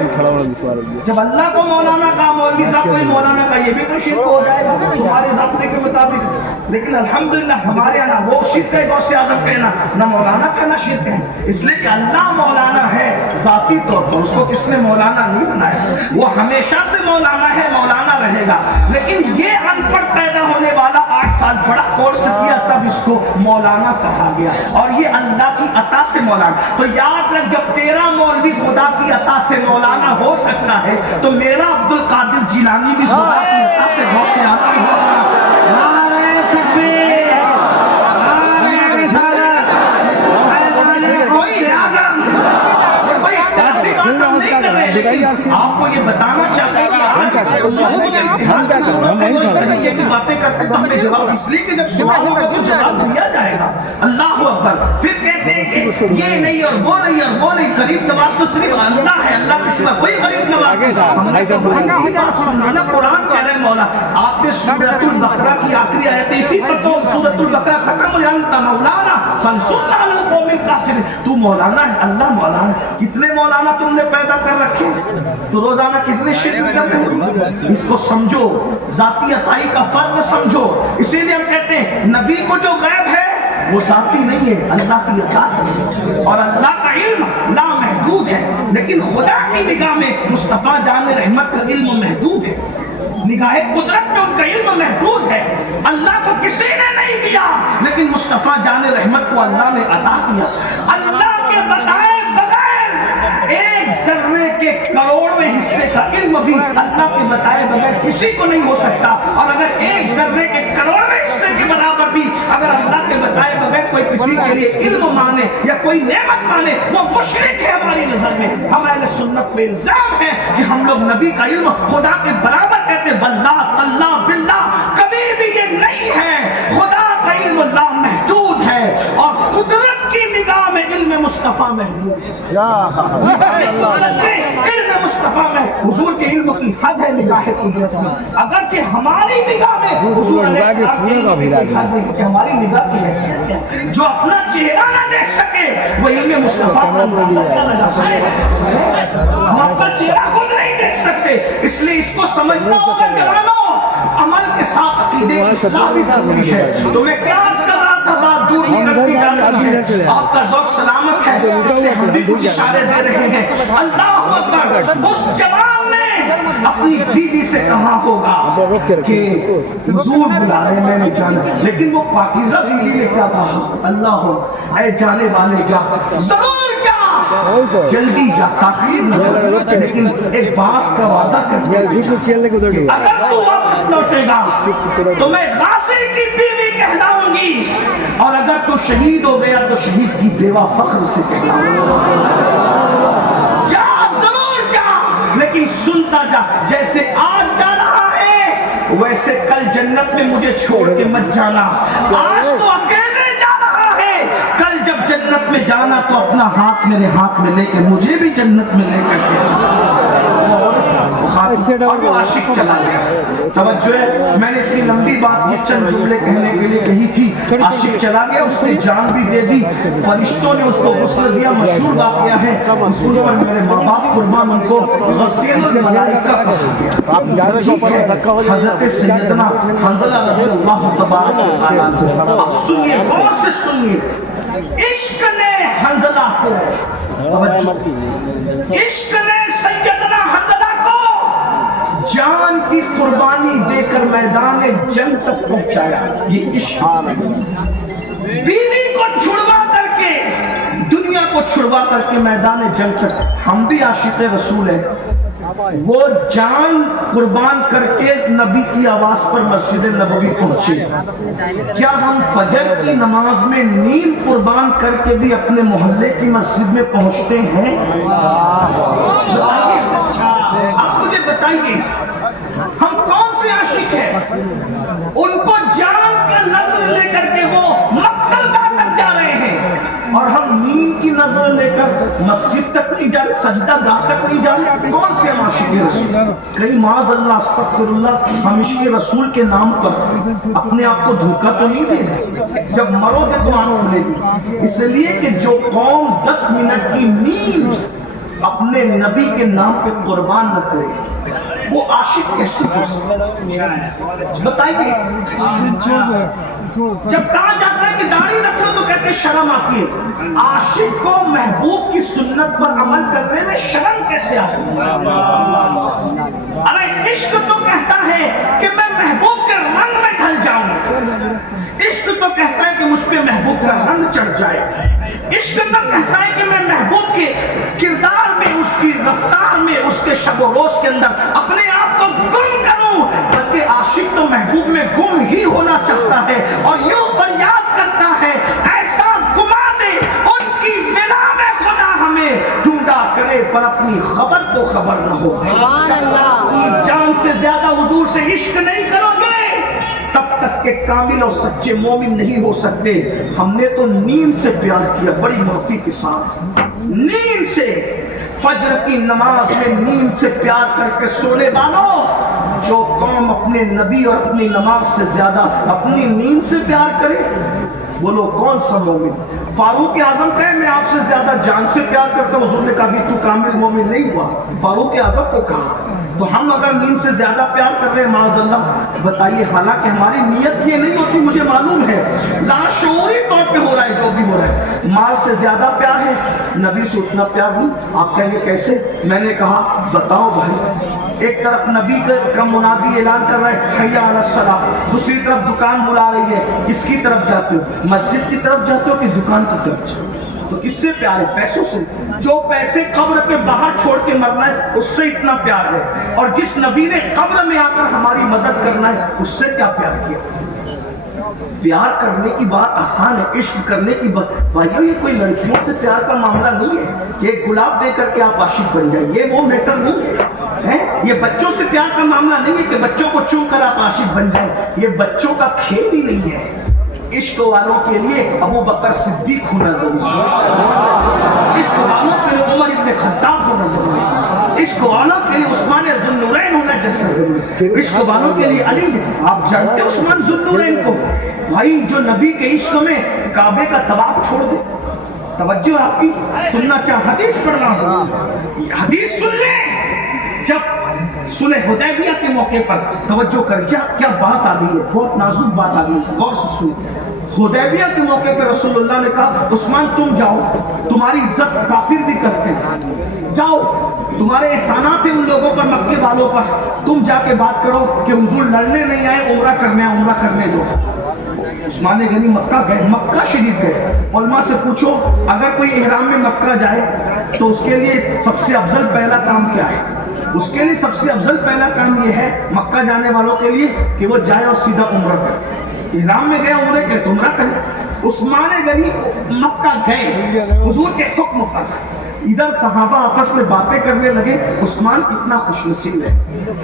جب اللہ کو مولانا کہا، مولوی صاحب کو مولانا کہا، یہ بھی تو شرک ہو جائے گا تمہارے ضابطے کے مطابق۔ لیکن الحمدللہ ہمارے یہاں وہ شرک ہے غوث اعظم کہنا، نہ مولانا کہنا شرک ہے، اس لیے کہ اللہ مولانا ہے ذاتی طور پر، اس کو کس نے مولانا نہیں بنایا، وہ ہمیشہ سے مولانا ہے، مولانا رہے گا۔ لیکن یہ ان پڑھ پیدا ہونے والا 8 سال پڑھا کورس کیا تب اس کو مولانا کہا گیا، اور یہ اللہ کی عطا سے مولانا۔ تو یاد رکھ جب تیرا مولوی خدا کی عطا سے مولانا ہو سکتا ہے تو میرا عبد القادر جیلانی بھی خدا کی عطا سے غوث اعظم ہو سکتا ہے۔ آپ کو یہ بتانا چاہتا ہے کہ باتیں کرتے تو ہمیں جواب اس لیے کہ جب سوالوں کا تو جواب دیا جائے گا۔ اللہ اکبر۔ پھر کہتے ہیں کہ یہ نہیں اور وہ نہیں اور وہ نہیں، غریب نواز تو صرف اللہ ہے، اللہ کے سوا کوئی غریب نواز نہیں۔ قرآن کہہ رہے مولا، آپ نے سورۃ البقرہ کی آخری آیت اسی پر تو سورۃ البقرہ ختم ہو جائے، انت مولانا فانصرنا علی القوم الکافرین۔ تو مولانا ہے، اللہ مولانا ہے۔ کتنے مولانا تم نے پیدا کر رکھے، تو روزانہ کتنے شرک کرتے ہو، اس کو سمجھو، ذاتی عطائی کا فرق سمجھو۔ اسی لیے ہم کہتے ہیں نبی کو جو غیب ہے وہ ذاتی نہیں ہے، اللہ کی عطا سے، اور اللہ کا علم لا محدود محدود ہے، لیکن خدا کی نگاہ میں مصطفیٰ جان رحمت کا علم محدود ہے، نگاہ قدرت میں ان کا علم محدود ہے۔ اللہ کو کسی نے نہیں دیا، لیکن مصطفیٰ جان رحمت کو اللہ نے عطا کیا۔ اللہ کے بتائے بغیر ایک ذرے کے کروڑویں حصے کا علم بھی اللہ کے بتائے بغیر کسی کو نہیں ہو سکتا، اور اگر ایک ذرے کے کروڑویں حصے کے برابر بھی اگر اللہ کے بتائے بغیر کوئی کسی کے لیے علم مانے یا کوئی نعمت مانے، وہ مشرک ہے ہماری نظر میں۔ ہم اہل سنت پہ الزام ہے کہ ہم لوگ نبی کا علم خدا کے برابر کہتے ہیں، واللہ تاللہ باللہ کبھی بھی یہ نہیں ہے۔ خدا کا علم لامحدود ہے، اور قدرت کی نگاہ میں علم مصطفیٰ محدود ہے۔ علم مصطفیٰ میں حضور کے علم کی حد ہے نگاہ قدرت میں، اگرچہ ہماری نگاہ میں حضور علیہ السلام کی حد ہے کہ ہماری نگاہ کی حیثیت ہے۔ جو اپنا چہرہ نہ دیکھ سکے وہ علم مصطفیٰ پر اندازہ لگا سکے۔ ہم اپنا چہرہ خود نہیں دیکھ سکتے، اس لیے اس کو سمجھنا ہوگا جوانوں، عمل کے ساتھ عقیدے کی اصلاح بھی ضروری ہے۔ تو میں قیاس کر رہا تھا، بات دور نکلتی جا رہی ہے، آپ کا ذوق سلامت ہے، اس لیے ہم بھی کچھ اشارے دے رہے ہیں۔ اللہ اکبر، اس جوان نے اپنی بیوی سے کہا ہوگا کہ حضور بلا رہے میں نے جانا، لیکن وہ پاکیزہ بیوی نے کیا کہا؟ اللہ اے جانے والے جا، ضرور جا، جلدی جا، تاخیر نہ کر، لیکن ایک بات کا وعدہ کر کے اگر تو واپس لوٹے گا تو میں غازی کی بیوی کہلاؤں گی، اور اگر تو شہید ہو گیا تو شہید کی بیوہ فخر سے کہلاؤں گا۔ جا، ضرور جا، لیکن سنتا جا، جیسے آج جا رہا ہے ویسے کل جنت میں مجھے چھوڑ کے مت جانا۔ آج تو اکیلے جا رہا ہے، کل جب جنت میں جانا تو اپنا ہاتھ میرے ہاتھ میں لے کے مجھے بھی جنت میں لے کر کے اور وہ عاشق چلا گیا۔ توجہ ہے، میں نے اتنی لمبی بات کی چند جملے کہنے کے لیے کہی تھی۔ عاشق چلا گیا، اس نے جان بھی دے دی، فرشتوں نے اس کو غسل دیا، مشہور واقعہ ہے، اس پر میرے ماں باپ قربان، ان کو غسیل الملائکہ کہا گیا۔ حضرت سیدنا حنظلہ رضی اللہ تبارک و تعالیٰ عنہ، اب سنیے، غور سے سنیے، عشق نے حنظلہ کو، عشق نے سیدنا حنظلہ کو جان کی قربانی دے کر میدان جنگ تک پہنچایا۔ یہ عشق، بیوی کو چھڑوا کر کے، دنیا کو چھڑوا کر کے میدان جنگ تک۔ ہم بھی عاشق رسول ہیں، وہ جان قربان کر کے نبی کی آواز پر مسجد نبوی پہنچے۔ کیا ہم فجر کی نماز میں نیند قربان کر کے بھی اپنے محلے کی مسجد میں پہنچتے ہیں؟ آپ مجھے بتائیے، ہم کون سے عاشق ہیں؟ ان کو جان کا نظر لے کر کے وہ مقتل گاہ تک جا رہے ہیں، اور ہم نیند کی نظر لے کر مسجد تک نہیں جا رہے، سجدہ گاہ تک نہیں جا رہے۔ کون سے ہم عاشق رسول؟ کہیں معاذ اللہ، استغفر اللہ، ہم عشق رسول کے نام پر اپنے آپ کو دھوکہ تو نہیں دے رہے؟ جب مرو گے تو آنکھ کھلے گی۔ اس لیے کہ جو قوم 10 منٹ کی نیند اپنے نبی کے نام پہ قربان نہ کرے، وہ عاشق کیسے ہو سکتا ہے؟ بتائیے، جب کہا جاتا ہے کہ داڑھی رکھ لو تو کہتے شرم آتی ہے، عاشق کو محبوب کی سنت پر عمل کرنے میں شرم کیسے آتی ہے؟ ارے عشق تو کہتا ہے کہ میں محبوب کے رنگ میں ڈھل جاؤں، عشق تو کہتا ہے کہ مجھ پہ محبوب کا رنگ چڑھ جائے، عشق تو کہتا ہے کہ میں محبوب کے کردار میں، اس کی رفتار میں، اس کے شب و روز کے اندر اپنے آپ کو گم کروں۔ بلکہ عاشق تو محبوب میں گم ہی ہونا چاہتا ہے، اور یوں فریاد کرتا ہے، ایسا گما دے ان کی بلا میں خدا ہمیں، ڈھونڈا کرے پر اپنی خبر کو خبر نہ ہو۔ اپنی جان سے زیادہ حضور سے عشق نہیں کرو گے تب تک کہ کامل اور سچے مومن نہیں ہو سکتے۔ ہم نے تو نیند سے پیار کیا، بڑی معافی کے ساتھ، نیند سے، فجر کی نماز میں نیند سے پیار کر کے سونے والوں، جو قوم اپنے نبی اور اپنی نماز سے زیادہ اپنی نیند سے پیار کرے، وہ لوگ کون سا مومن؟ فاروق اعظم کہے میں آپ سے زیادہ جان سے پیار کرتا ہوں، حضور نے کہا بھی تو کامل مومن نہیں ہوا۔ فاروق اعظم کو کہا تو ہم اگر نیند سے زیادہ پیار کر رہے ہیں معاذ اللہ بتائیے، حالانکہ ہماری نیت یہ نہیں ہوتی، مجھے معلوم ہے لاشعوری طور پہ ہو رہا ہے جو بھی ہو رہا ہے، مال سے زیادہ پیار ہے، نبی سے اتنا پیار نہیں۔ آپ کہیں گے کیسے؟ میں نے کہا بتاؤ بھائی، ایک طرف نبی کا منادی اعلان کر رہا ہے حی علی الصلاۃ، دوسری طرف دکان بلا رہی ہے، کس کی طرف جاتے ہو؟ مسجد کی طرف جاتے ہو کہ دکان کی طرف جاتے ہو؟ تو کس سے پیار ہے؟ پیسوں سے۔ جو پیسے قبر کے باہر چھوڑ کے مرنا ہے اس سے اتنا پیار ہے، اور جس نبی نے قبر میں آ کر ہماری مدد کرنا ہے اس سے کیا پیار کیا؟ پیار کرنے کی بات آسان ہے، عشق کرنے کی بات بھائیو یہ کوئی لڑکیوں سے پیار کا معاملہ نہیں ہے کہ ایک گلاب دے کر کے آپ عاشق بن جائیں، یہ وہ میٹر نہیں ہے۔ یہ بچوں سے پیار کا معاملہ نہیں ہے کہ بچوں کو چوم کر آپ عاشق بن جائیں، یہ بچوں کا کھیل ہی نہیں ہے۔ عشق والوں کے لیے ابو بکر صدیق ہونا ضروری ہے، عشق والوں کے لیے عمر ابن خطاب ہونا ضروری ہے، عشق والوں کے لیے عثمان ذو النورین ہونا جیسا ضروری ہے، عشق والوں کے لیے علی۔ آپ جانتے ہیں عثمان ذو النورین کو؟ بھائی جو نبی کے عشق میں کعبے کا طواف چھوڑ دے، توجہ آپ کی سننا چاہ، حدیث پڑھ رہا ہوں، حدیث سن لیں۔ جب صلح حدیبیہ کے موقع پر توجہ کر، کیا بات آ گئی ہے، بہت نازک بات آ گئی ہے، غور سے سنیں۔ حدیبیہ کے موقع پر رسول اللہ نے کہا عثمان تم جاؤ، تمہاری عزت کافر بھی کرتے ہیں، جاؤ تمہارے احسانات ہیں ان لوگوں پر، مکے والوں پر، تم جا کے بات کرو کہ حضور لڑنے نہیں آئے، عمرہ کرنے آئے، عمرہ کرنے دو۔ عثمان غنی مکہ گئے، مکہ شریف گئے۔ علماء سے پوچھو اگر کوئی احرام میں مکہ جائے تو اس کے لیے سب سے افضل پہلا کام کیا ہے؟ اس کے لیے سب سے افضل پہلا کام یہ ہے مکہ جانے والوں کے لیے کہ وہ جائے اور سیدھا عمرہ کرے۔ احرام میں گئے عمرے کے تو عمرہ کرے۔ عثمان غنی مکہ گئے حضور کے حکم پر، ادھر صحابہ آپس میں باتیں کرنے لگے، عثمان کتنا خوش نصیب ہے،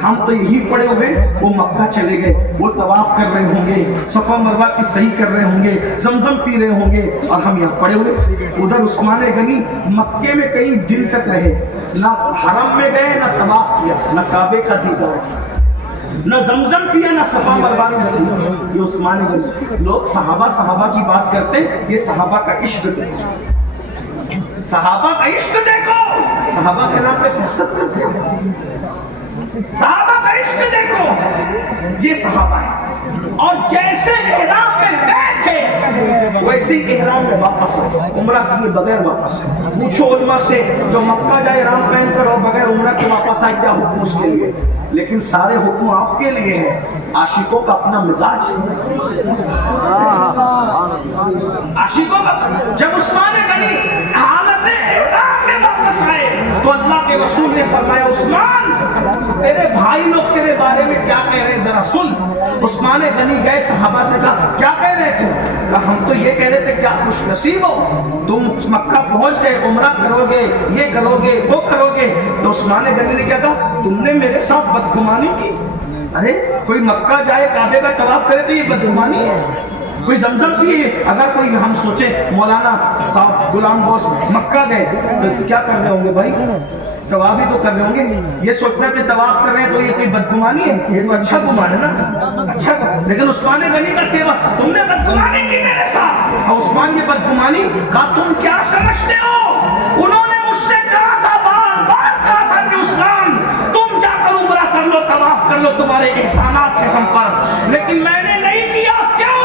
ہم تو یہی پڑے ہوئے، وہ مکہ چلے گئے، وہ طواف کر رہے ہوں گے، صفا مروہ کی صحیح کر رہے ہوں گے، زمزم پی رہے ہوں گے، اور ہم یہاں پڑے ہوئے۔ ادھر عثمان غنی مکے میں کئی دن تک رہے، نہ حرم میں گئے، نہ طواف کیا، نہ کعبے کا دیدار کیا، نہ زمزم پیا، نہ صفا مروہ کی صحیح۔ یہ عثمان غنی، لوگ صحابہ کی بات کرتے، یہ صحابہ کا عشق دیکھو، صحابہ کا عشق دیکھو، صحابہ کے نام پہ سیاست کرتے ہیں، صحابہ کا عشق دیکھو، یہ صحابہ ہے۔ اور جیسے احرام میں گئے تھے ویسے ہی احرام میں واپس آئے، عمرہ کیے بغیر واپس آئے۔ پوچھو علماء سے جو مکہ جائے احرام پہن کر اور بغیر عمرہ کے واپس آئے کیا حکم اس کے لیے؟ لیکن سارے حکم آپ کے لیے ہیں، عاشقوں کا اپنا مزاج ہے، عاشقوں کا۔ جب عثمان غنی حالت احرام میں واپس آئے تو اللہ کے رسول نے فرمایا عثمان تیرے بھائی لوگ تیرے بارے میں کیا کہہ رہے ہیں ذرا سن۔ عثمان غنی گئے صحابہ سے کہا کیا کہہ رہے تھے؟ کہا ہم تو یہ کہہ رہے تھے کیا خوش نصیب ہو، تم مکہ پہنچ گئے، عمرہ کرو گے، یہ کرو گے، وہ کرو گے۔ تو عثمان غنی نے کیا کہا تم نے میرے ساتھ بدگمانی کی؟ ارے کوئی مکہ جائے کعبے کا طواف کرے تو یہ بدگمانی ہے، کوئی زمزم پیے۔ اگر کوئی ہم سوچیں مولانا صاحب غلام بوس مکہ گئے تو کیا کر رہے ہوں گے بھائی؟ طواف ہی تو کر رہے ہوں گے، یہ سوچنا کہ طواف کر رہے ہیں تو یہ کوئی بدگمانی ہے؟ یہ تو اچھا گمان ہے نا، اچھا گمان۔ لیکن عثمان غنی کا تیوا تم نے بدگمانی کی میرے ساتھ، اور عثمان کی بدگمانی کا تم کیا سمجھتے ہو؟ انہوں نے مجھ سے کہا تھا، بار بار کہا تھا کہ عثمان تم جا کر عمرہ کر لو، طواف کر لو، تمہارے احسانات ہیں ہم پر، لیکن میں نے نہیں کیا۔ کیوں؟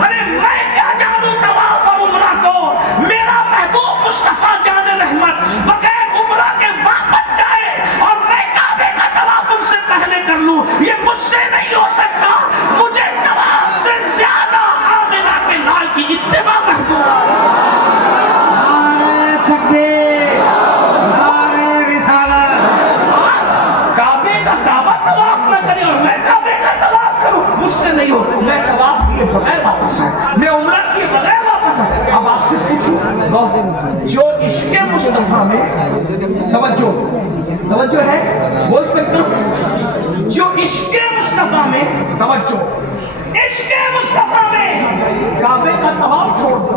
ارے میں کیا جانوں طواف اور عمرہ کو؟ میرا محبوب مصطفیٰ جان رحمت بغیر عمرہ کے واپس جائے اور میں کعبے کا طواف ان سے پہلے کر لوں، یہ مجھ سے نہیں ہو سکتا۔ مجھے طواف سے زیادہ آمنہ کے لال کی اتباع محبوب ہے۔ نہیں ہو میں طواف کیے بغیر واپس آئے، میں عمرہ کیے بغیر واپس آئے۔ اب آپ سے پوچھوں جو عشق مصطفیٰ میں توجہ ہے، بول سکتا ہوں جو عشق مصطفیٰ میں توجہ، عشق مصطفیٰ میں کعبے کا طواف چھوڑ دو،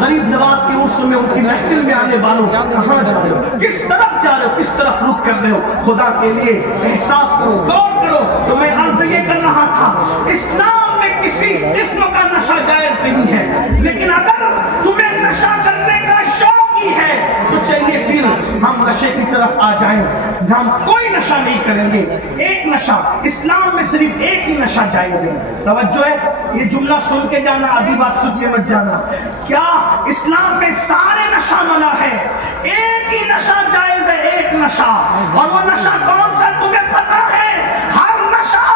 غریب نواز کے عرس میں ان کی محفل میں آنے والوں کہاں جا رہے ہو, کس طرف جا رہے ہو, کس طرف رخ کر رہے ہو؟ خدا کے لیے احساس کرو, غور کرو. تو میں عرض یہ کر رہا تھا, اسلام میں کسی قسم کا نشہ جائز نہیں ہے, لیکن اگر تمہیں نشہ کرنے کا شوق ہی ہے تو چلیے پھر ہم نشے کی طرف آ جائیں. ہم کوئی نشہ نہیں کریں گے, ایک نشہ, اسلام میں صرف ایک ہی نشہ جائز ہے. توجہ ہے, یہ جملہ سن کے جانا, آدھی بات سن کے مت جانا. کیا اسلام میں سارے نشہ منع ہے؟ ایک ہی نشہ جائز ہے, ایک نشہ. اور وہ نشہ کون سا تمہیں پتا ہے؟ ہر نشہ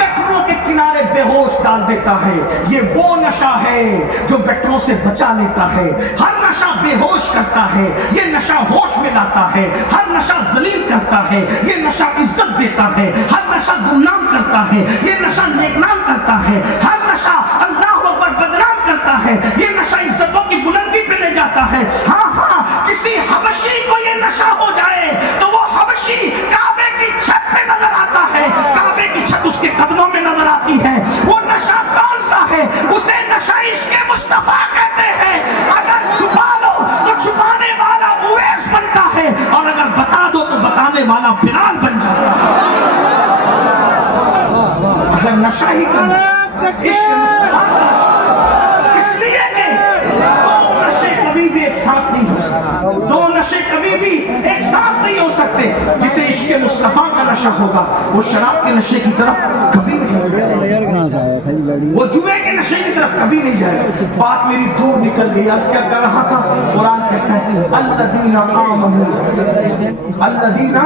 گٹروں کے کنارے بے ہوش ڈال دیتا ہے. یہ وہ نشہ ہے جو گٹروں سے بچا لیتا ہے. ہر نشہ بے ہوش کرتا ہے, یہ نشہ ہوش میں لاتا ہے. ہر نشہ ذلیل کرتا ہے, یہ نشہ عزت دیتا ہے. ہر نشہ گمنام کرتا ہے, یہ نشہ نیکنام کرتا ہے. ہر نشہ اللہ اکبر بدنام کرتا ہے, یہ نشہ عزتوں کی بلندی پہ لے جاتا ہے. ہاں ہاں, کسی حبشی کو یہ نشہ ہو جائے تو وہ حبشی کعبے کی چھت پہ نظر آتا ہے, کعبے کی چھت اس کے قدموں میں نظر آتی ہے. وہ نشہ کون سا ہے؟ اسے نشہ عشق مصطفیٰ کہتے ہیں. اگر چھپا لو تو چھپانے والا اویس بنتا ہے, اور اگر بتا دو تو بتانے والا بلال بن جاتا ہے. اگر نشہ ہی کرنا عشق مصطفیٰ کا نشہ, اس لیے کہ دو نشے کبھی بھی ایک ساتھ نہیں ہو سکتے, دو نشے کبھی بھی ایک ساتھ نہیں ہو سکتے. جسے عشق مصطفیٰ کا نشہ ہوگا وہ شراب کے نشے کی طرف کبھی نہیں جائے گا, وہ جوئے کے نشے کی طرف کبھی نہیں جائے گا. بات میری دور نکل گئی. آج کیا کر رہا تھا؟ قرآن کہتا ہے الذین آمنوا, الذین,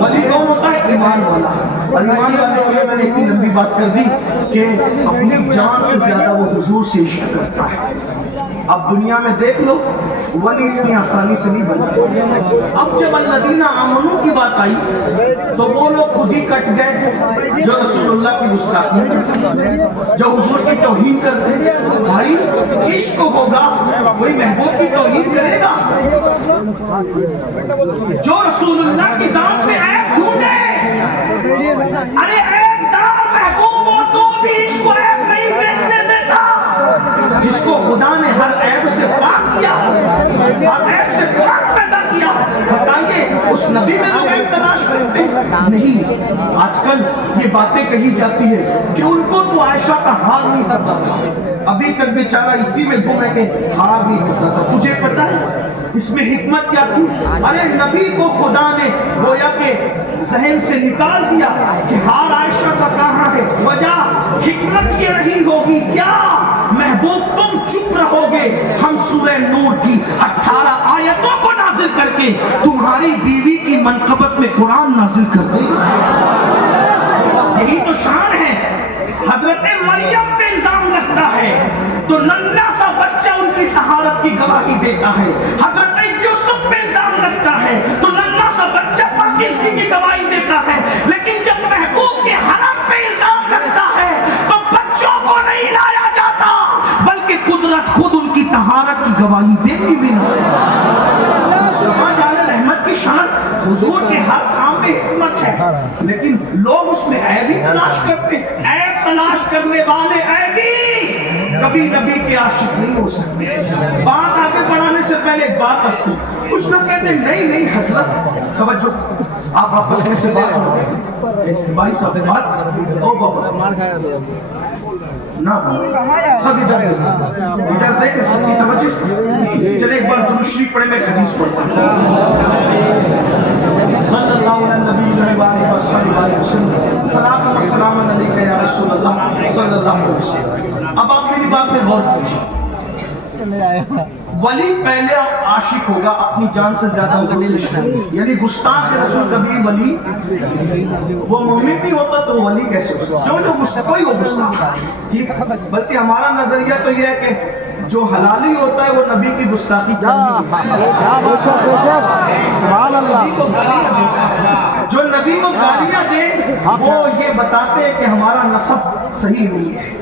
ولی کون ہوتا ہے؟ ایمان والا. اور ایمان والے کے لیے میں نے اتنی لمبی بات کر دی کہ اپنی جان سے زیادہ وہ حضور سے عشق کرتا ہے. اب دنیا میں دیکھ لو, ولی اتنی آسانی سے نہیں بنتے. اب جب الذین آمنوا کی بات آئی تو وہ لوگ خود ہی کٹ گئے جو رسول اللہ کی گستاخی کرتے, جو حضور کی توہین کرتے. بھائی عشق ہوگا کوئی محبوب کی توہین کرے گا؟ جو رسول اللہ کی ذات میں عیب ڈھونڈے, ارے عیب دار محبوب ہو تو بھی عشق کو عیب نہیں دیکھنے دیتا. جس کو خدا نے ہر عیب سے پاک کیا, ہر عیب سے پاک پیدا کیا, بتائیے اس نبی میں لوگ عیب تلاش کرتے نہیں. آج کل یہ باتیں کہی جاتی ہے کہ ان کو تو عائشہ کا ہار نہیں پتا تھا, ابھی تک بیچارہ اسی میں گھومے کہ ہار نہیں پتا تھا. تجھے پتا ہے اس میں حکمت کیا تھی؟ ارے نبی کو خدا نے گویا کہ ذہن سے نکال دیا کہ ہار عائشہ کا کہاں ہے. وجہ حکمت یہ رہی ہوگی کیا؟ محبوب تم چپ رہو گے, ہم سورہ نور کی 18 آیتوں کو نازل کر کے تمہاری بیوی کی منقبت میں قرآن نازل کر دیں گے. یہی تو شان ہے. حضرت مریم پہ الزام لگتا ہے تو ننھا سا بچہ ان کی طہارت کی گواہی دیتا ہے. حضرت یوسف پہ الزام لگتا ہے تو ننھا سا بچہ پاکیزگی کی گواہی دیتا ہے. لیکن جب محبوب کے حرم پہ الزام لگتا ہے تو بچوں کو نہیں لایا جاتا بلکہ قدرت خود ان کی طہارت کی گواہی دیتی بھی نہیں. رحمت کی شان, حضور کے ہر کام میں حکمت ہے, لیکن لوگ اس میں عیب ہی تلاش کرتے. عیب تلاش کرنے والے عیبی کبھی نبی کے عاشق نہیں ہو سکتے. بات آگے بڑھانے سے پہلے ایک بات اس کو, کچھ لوگ کہتے ہیں نہیں نہیں حضرت توجہ, آپ آپس میں سے بات کرتے ایسے بھائی صاحب بات او بابا نہ سب ادھر دیکھ سب کی توجہ. چلے ایک بار درود شریف پڑھے, میں حدیث پڑھتا ہوں. صلی اللہ علیہ نبی وآلہ وسلم, سلام و سلام علیکہ یا رسول اللہ صلی اللہ علیہ وسلم. اب آپ میری بات میں غور کیجیے. ولی پہلے عاشق ہوگا اپنی جان سے زیادہ حضور سے عشق, یعنی گستاخ رسول کبھی ولی, وہ مومن بھی ہوتا تو ولی کیسے ہوگا؟ جو گستاخ کوئی ہو گستاخ, ٹھیک. بلکہ ہمارا نظریہ تو یہ ہے کہ جو حلالی ہوتا ہے وہ نبی کی گستاخی جو نبی کو گالیاں دے وہ یہ بتاتے ہیں کہ ہمارا نسب صحیح نہیں ہے.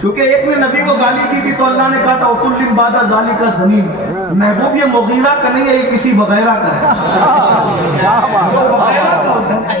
کیونکہ ایک نے نبی کو گالی دی تھی تو اللہ نے کہا تھا اُتُلِّمْ بَعْدَ ذَلِكَ زَنِيمٌ. محبوب یہ مغیرہ کا نہیں ہے, یہ کسی وغیرہ کا ہے. جو وغیرہ کا ہوتا ہے,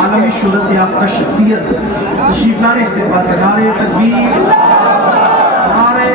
عالمی شہرت یافتہ شخصیت تشریف لائے, استقبال کا نعرے تکبیر, نعرے